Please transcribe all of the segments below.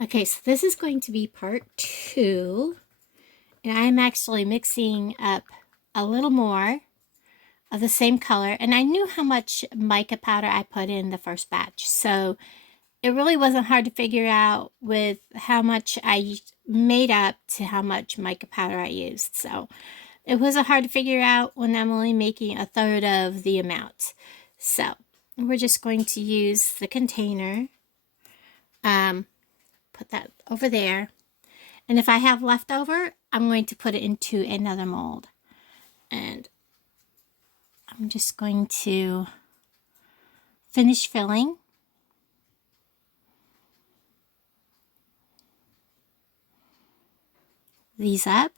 Okay, so this is going to be part 2, and I'm actually mixing up a little more of the same color, and I knew how much mica powder I put in the first batch, so it really wasn't hard to figure out with how much I made up to how much mica powder I used. So it wasn't hard to figure out when I'm only making a third of the amount. So we're just going to use the container, put that over there. And if I have leftover, I'm going to put it into another mold. And I'm just going to finish filling these up.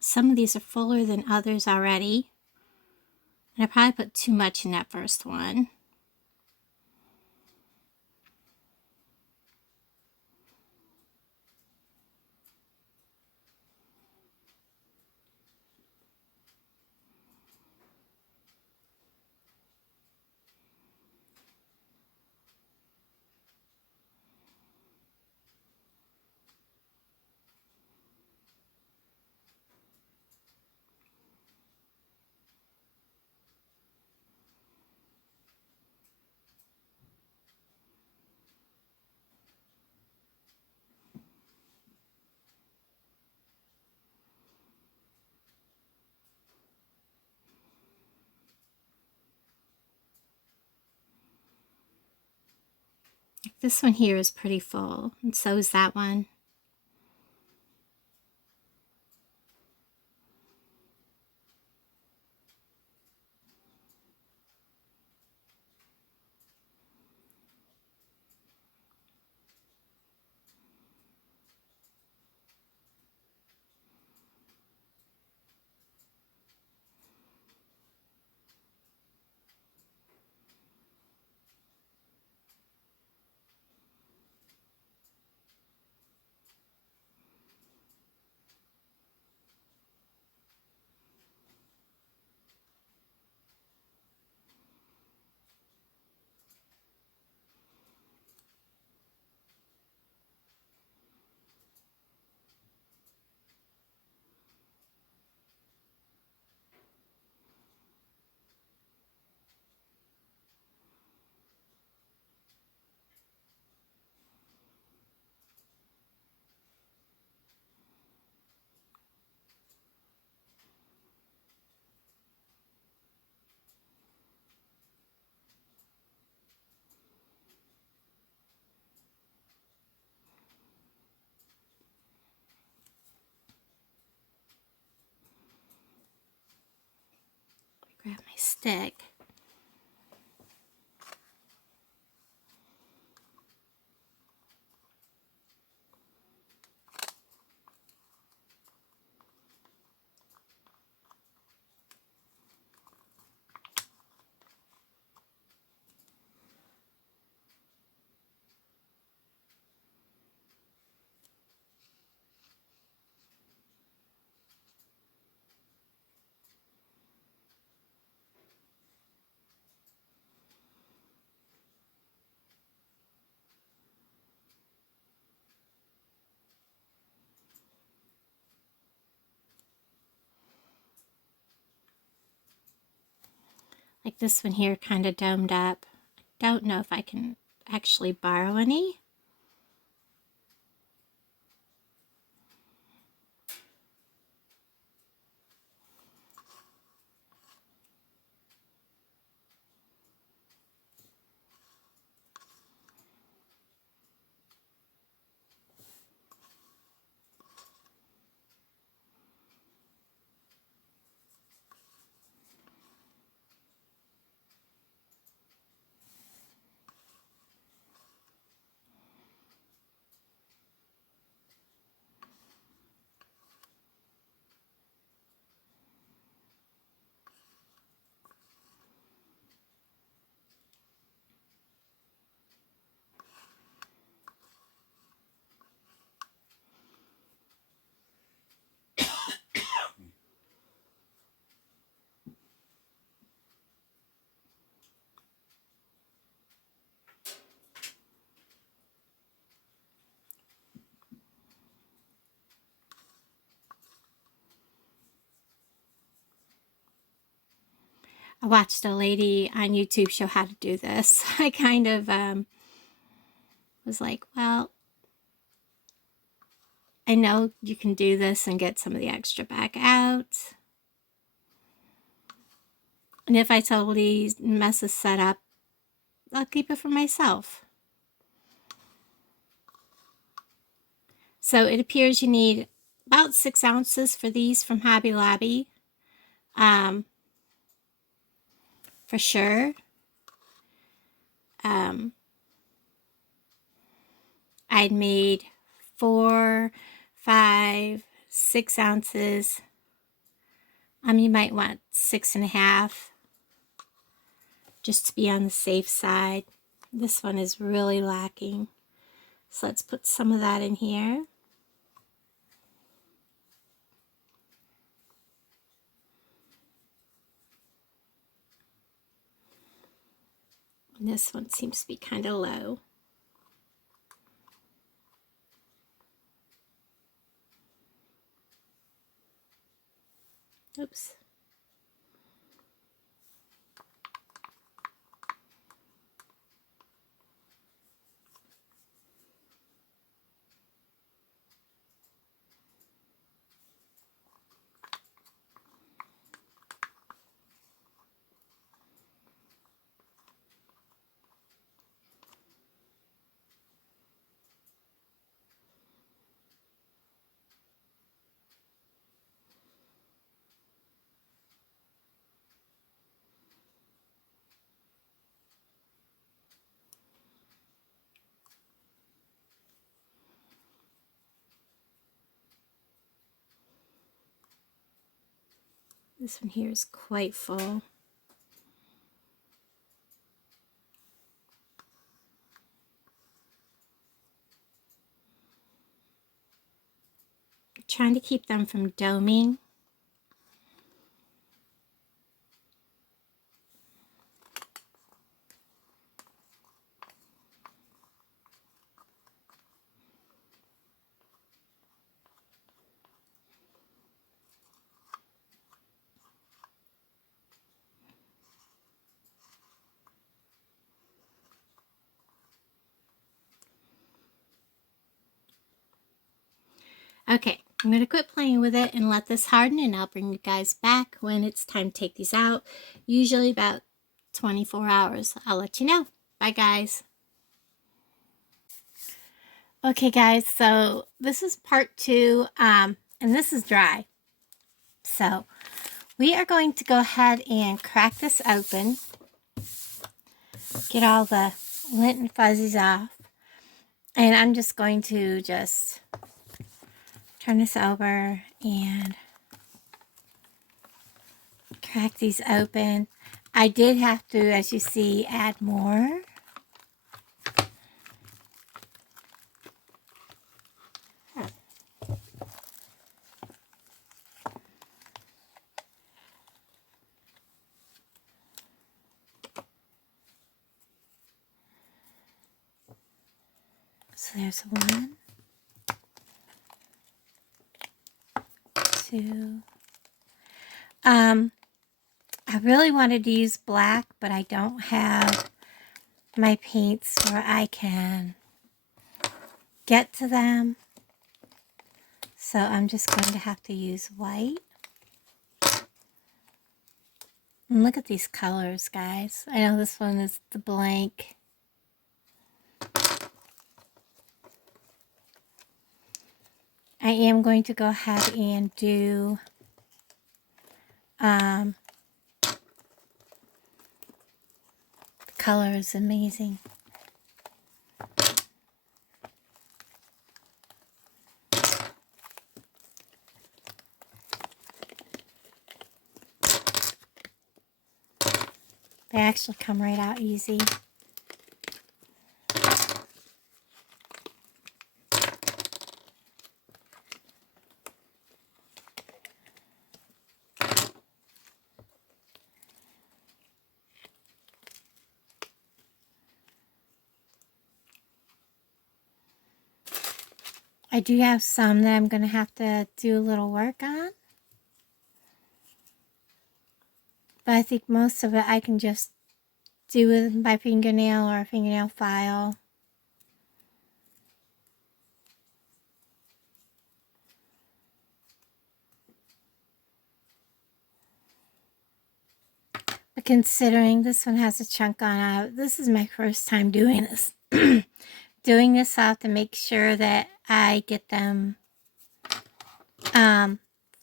Some of these are fuller than others already. And I probably put too much in that first one. This one here is pretty full, and so is that one. Grab my stick. Like this one here, kind of domed up. I don't know if I can actually borrow any. I watched a lady on YouTube show how to do this. I kind of was like, well, I know you can do this and get some of the extra back out. And if I totally mess this set up, I'll keep it for myself. So it appears you need about 6 ounces for these from Hobby Lobby. For sure. I'd made 4, 5, 6 ounces. You might want 6.5 just to be on the safe side. This one is really lacking. So let's put some of that in here. And this one seems to be kind of low. Oops. This one here is quite full. Trying to keep them from doming. Okay, I'm going to quit playing with it and let this harden, and I'll bring you guys back when it's time to take these out. Usually about 24 hours. I'll let you know. Bye, guys. Okay, guys, so this is part 2, and this is dry. So we are going to go ahead and crack this open. Get all the lint and fuzzies off. And I'm just going to turn this over and crack these open. I did have to, as you see, add more. So there's 1, 2. I really wanted to use black, but I don't have my paints where I can get to them. So I'm just going to have to use white. And look at these colors, guys. I know this one is the blank. I am going to go ahead and do the color is amazing. They actually come right out easy. I do have some that I'm going to have to do a little work on. But I think most of it I can just do with my fingernail or a fingernail file. But considering this one has a chunk on it, this is my first time doing this. Doing this, I have to make sure that I get them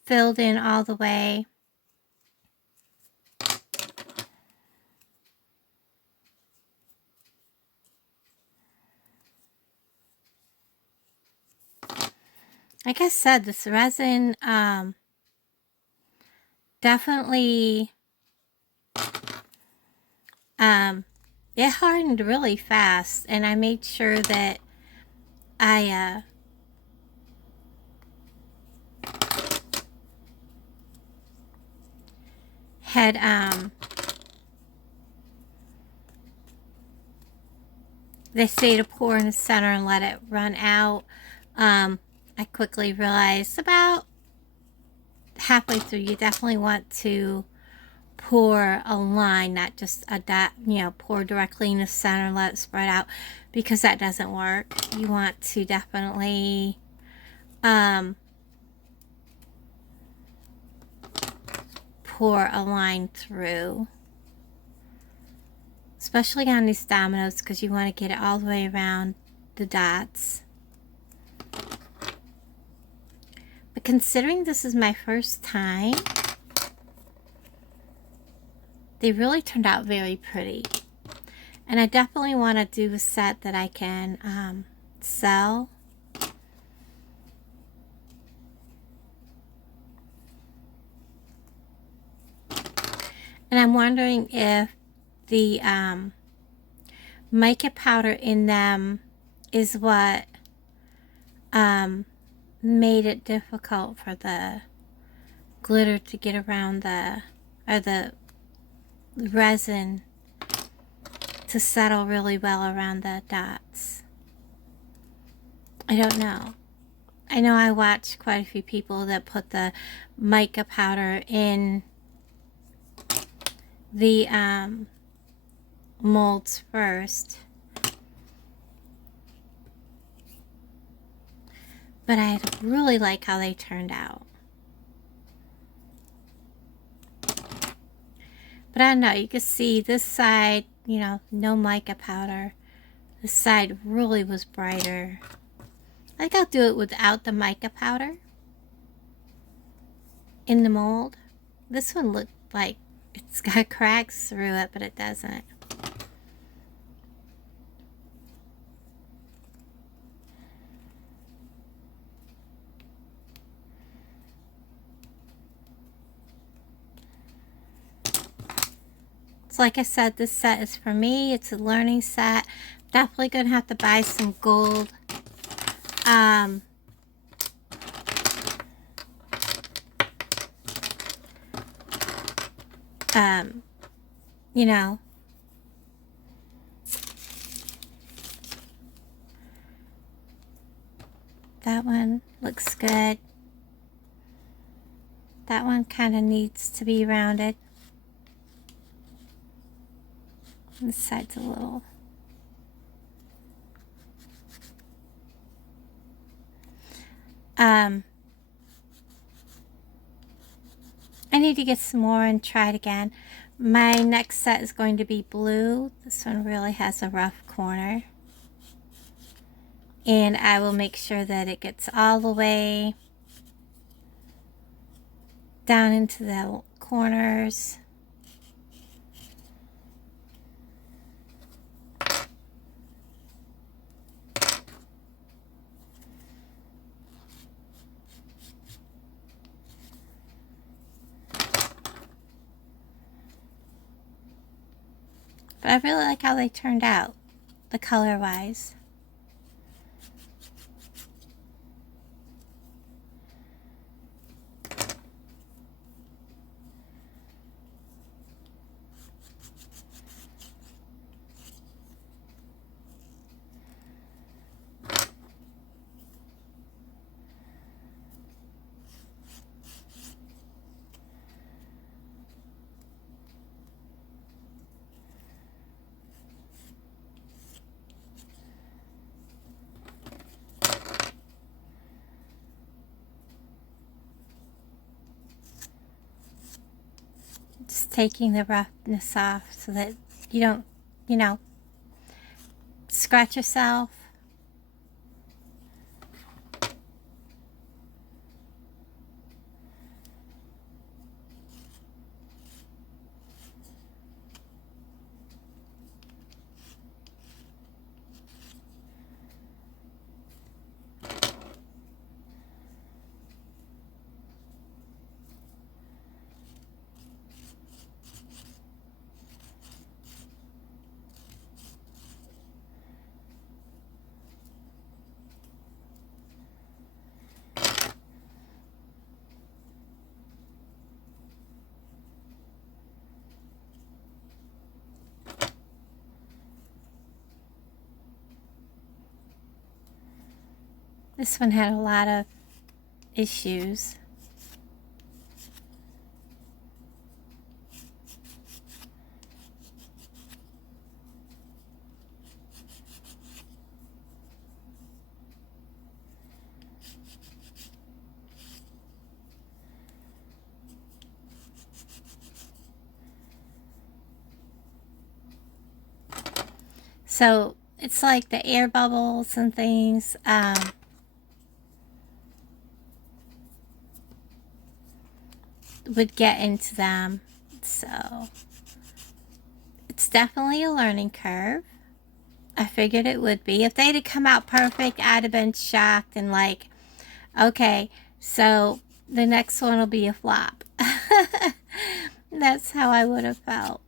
filled in all the way. Like I said, this resin definitely it hardened really fast, and I made sure that I had they say to pour in the center and let it run out. I quickly realized about halfway through you definitely want to pour a line, not just a dot, you know, pour directly in the center and let it spread out, because that doesn't work. You want to definitely pour a line through, especially on these dominoes, because you want to get it all the way around the dots. But considering this is my first time, they really turned out very pretty. And I definitely want to do a set that I can sell. And I'm wondering if the mica powder in them is what made it difficult for the glitter to get around the resin to settle really well around the dots. I don't know. I know I watched quite a few people that put the mica powder in the molds first. But I really like how they turned out. But I don't know, you can see this side, you know, no mica powder. This side really was brighter. I think I'll do it without the mica powder in the mold. This one looked like it's got cracks through it, but it doesn't. So like I said, this set is for me. It's a learning set. Definitely gonna have to buy some gold. You know, that one looks good. That one kind of needs to be rounded. This side's a little. I need to get some more and try it again. My next set is going to be blue. This one really has a rough corner. And I will make sure that it gets all the way down into the corners. But I really like how they turned out, the color-wise. taking the roughness off so that you don't, you know, scratch yourself. This one had a lot of issues. So it's like the air bubbles and things. Would get into them. So it's definitely a learning curve. I figured it would be. If they'd have come out perfect, I'd have been shocked and like, okay, so the next one will be a flop. That's how I would have felt.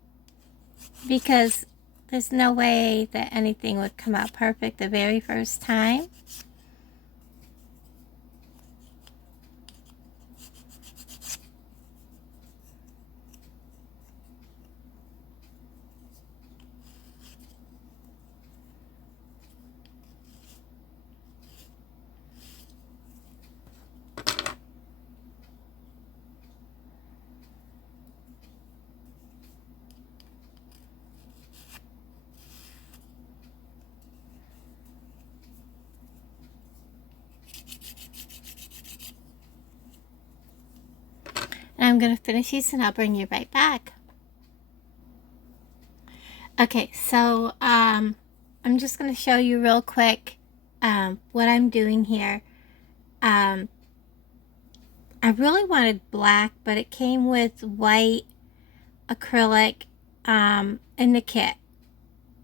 Because there's no way that anything would come out perfect the very first time. And I'm going to finish these and I'll bring you right back. Okay, so I'm just going to show you real quick what I'm doing here. I really wanted black, but it came with white acrylic in the kit.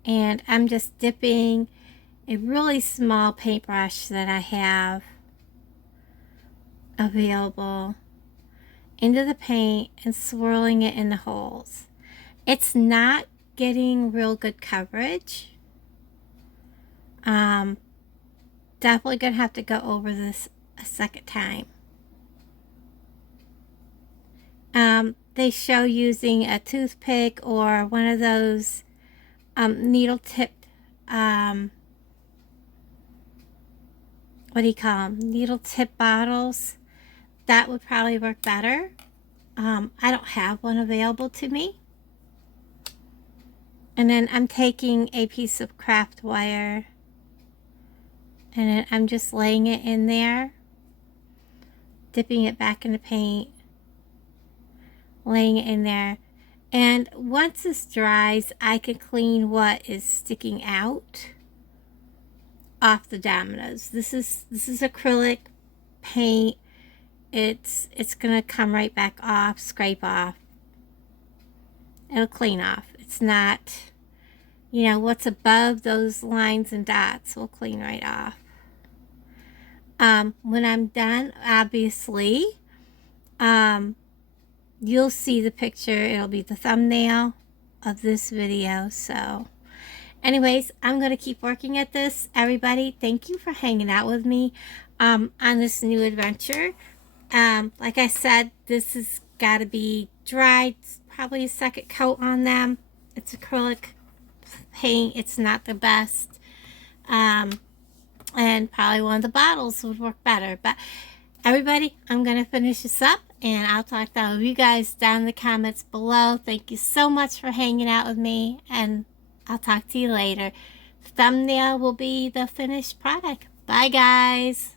And I'm just dipping a really small paintbrush that I have available into the paint and swirling it in the holes. It's not getting real good coverage. Definitely gonna have to go over this a second time. They show using a toothpick or one of those needle tipped what do you call them? Needle tip bottles. That would probably work better. I don't have one available to me. And then I'm taking a piece of craft wire and then I'm just laying it in there, dipping it back in the paint, laying it in there. And once this dries, I can clean what is sticking out off the Dominoes. This is acrylic paint. It's gonna come right back off, scrape off. It'll clean off. It's not, you know, what's above those lines and dots will clean right off. When I'm done, obviously, you'll see the picture. It'll be the thumbnail of this video. So anyways, I'm going to keep working at this. Everybody, thank you for hanging out with me on this new adventure. Like I said, this has got to be dried. It's probably a second coat on them. It's acrylic paint. It's not the best. And probably one of the bottles would work better. But everybody, I'm going to finish this up. And I'll talk to all of you guys down in the comments below. Thank you so much for hanging out with me. And I'll talk to you later. The thumbnail will be the finished product. Bye, guys.